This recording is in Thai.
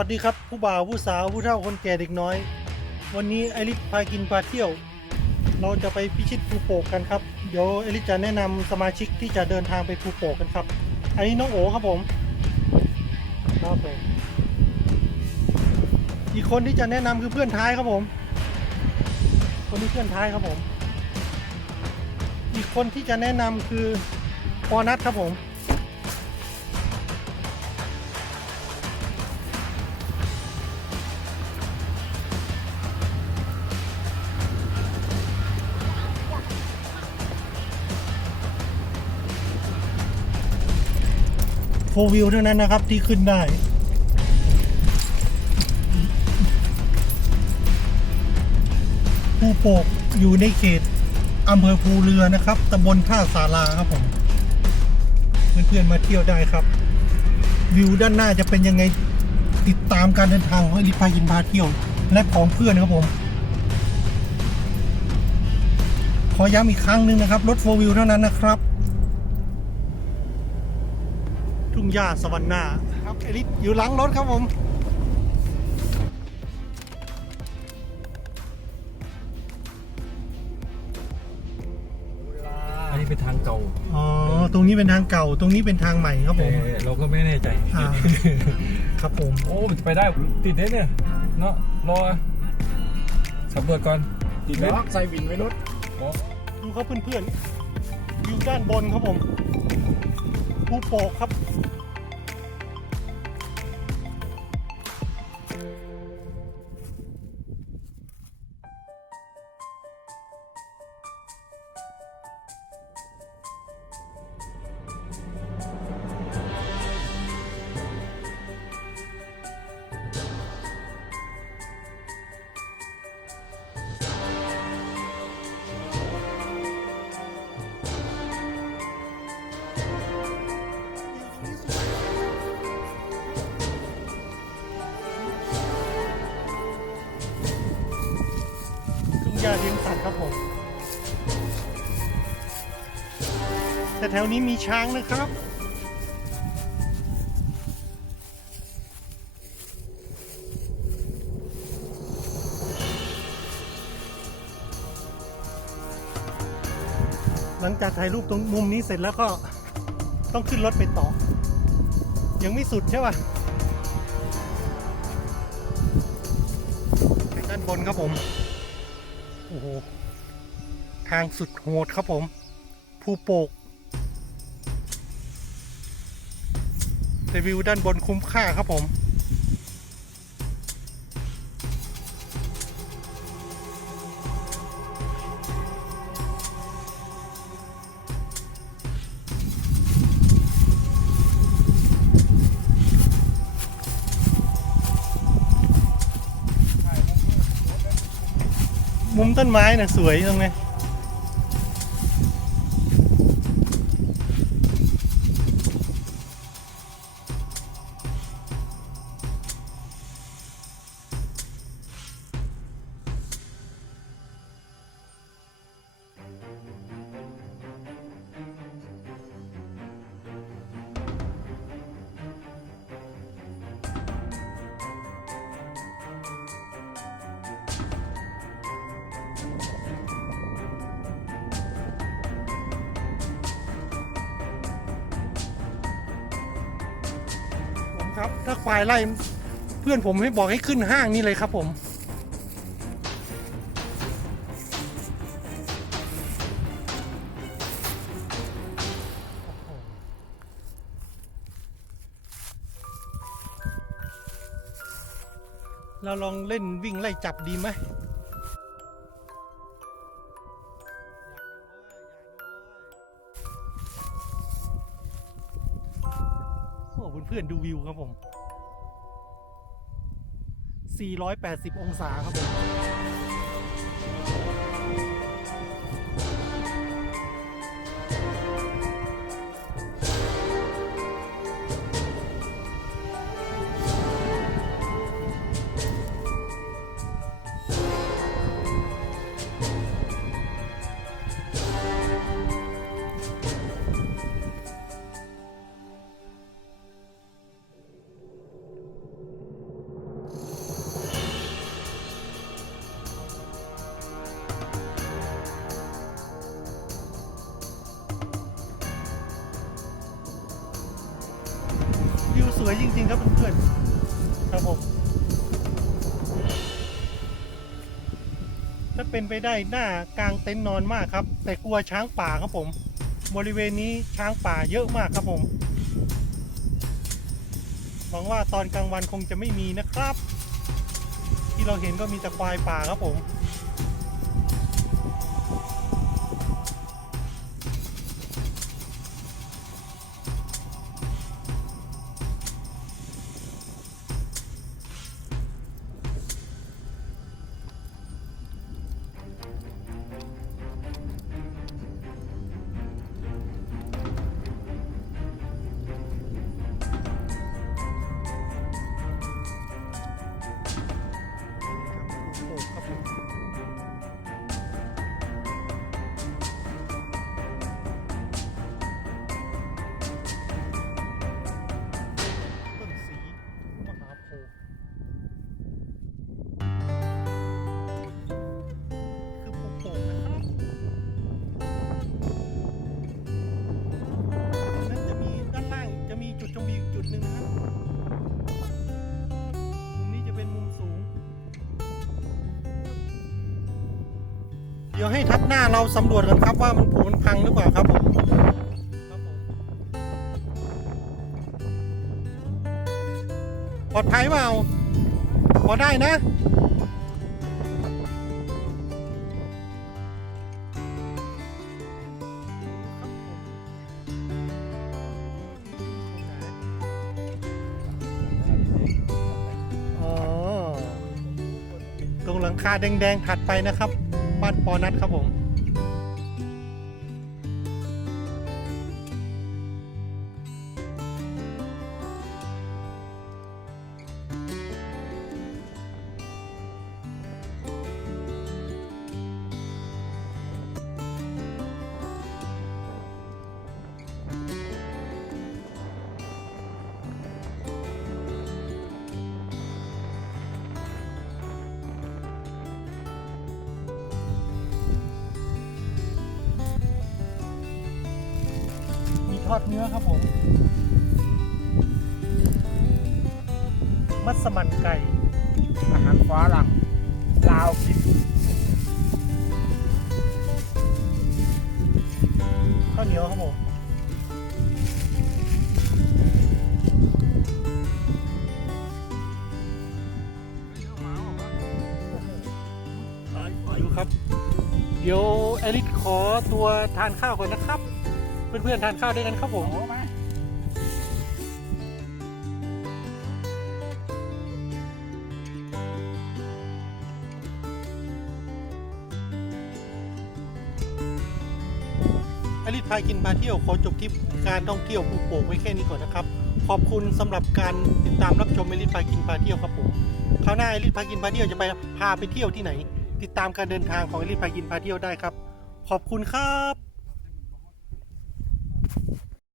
วัสดีครับผู้บ่าวผู้สาวผู้เฒ่าคนแก่เด็กน้อย วันนี้ไอริสพากินพาเที่ยว เราจะไปพิชิตภูโป่งกันครับเดี๋ยวไอริสจะแนะนำสมาชิกที่จะเดินทางไปภูโป่งกันครับ อันนี้น้องโอครับผมครับผมอีกคนที่จะแนะนำคือเพื่อนท้ายครับผม คนนี้เพื่อนท้ายครับผม อีกคนที่จะแนะนำคือปอนัทครับผม โฟวิวเท่านั้นนะครับที่ขึ้นได้ภูโปกอยู่ในเขตอำเภอภูเรือนะครับตำบลท่าสาราครับผมเพื่อนๆมาเที่ยวได้ครับ วิวด้านหน้าจะเป็นยังไงติดตามการเดินทางของอลิพายินพาเที่ยว และของเพื่อนครับผม ขอย้ำอีกครั้งหนึ่งนะครับ รถโฟวิวเท่านั้นนะครับ ทุ่ งหญ้าสวรรค์หน้าครับเอลิสอยู่หลังรถครับผมอันนี้เป็นทางเก่าอ๋อตรงนี้เป็นทางเก่า ตรงนี้เป็นทางใหม่ครับผมแต่เราก็ไม่แน่ใจ อ่าครับผมโอ้มันจะไปได้ติดได้เนี่ยเนาะรอสำรวจก่อนติดไหมล็อกใส่วินไว้รถอ๋อดูครับเพื่อนๆวิวด้านบนครับผมภูโปกครับ เลี้ยงสัตว์ครับผมแต่แถวนี้มีช้างนะครับ หลังจากถ่ายรูปตรงมุมนี้เสร็จแล้วก็ต้องขึ้นรถไปต่อ ยังไม่สุดใช่ป่ะไปด้านบนครับผม โอ้โห ทางสุดโหดครับผม ภูโปกแต่วิวด้านบนคุ้มค่าครับผม มุมต้นไม้น่ะสวยตรงนี้ ครับถ้าควายไล่เพื่อนผมให้บอกให้ขึ้นห้างนี่เลยครับผมเราลองเล่นวิ่งไล่จับดีไหม เพื่อนๆดูวิวครับผม 480 องศาครับผม วยจริงๆครับเพื่อนๆครับผมถ้าเป็นไปได้หน้ากลางเต็นท์นอนมากครับ แต่กลัวช้างป่าครับผม บริเวณนี้ช้างป่าเยอะมากครับผมหวังว่าตอนกลางวันคงจะไม่มีนะครับ ที่เราเห็นก็มีแต่ควายป่าครับผม เดี๋ยวให้ทับหน้าเราสำรวจกันครับว่ามันผุมันพังหรือเปล่าครับผมครับผมปลอดภัยเปล่าพอได้นะอ๋อตรงหลังคาแดงๆถัดไปนะครับ บ้านปอนัทครับผม ทอดเนื้อครับผม มัสมั่นไก่ อาหารฝรั่งลาวกินข้าวเหนียวครับผมดูครับ เดี๋ยวแอลิสขอตัวทานข้าวก่อนนะครับ เพื่อนๆทานข้าวด้วยกันครับผมโอ้มาอลิสพากินพาเที่ยวขอจบทริปการท่องเที่ยวภูโป่งไว้แค่นี้ก่อนนะครับ ขอบคุณสำหรับการติดตามรับชมอลิสพากินพาเที่ยวครับผมคราวหน้าอลิสพากินพาเที่ยวจะไปพาไปเที่ยวที่ไหน ติดตามการเดินทางของอลิสพากินพาเที่ยวได้ครับ ขอบคุณครับ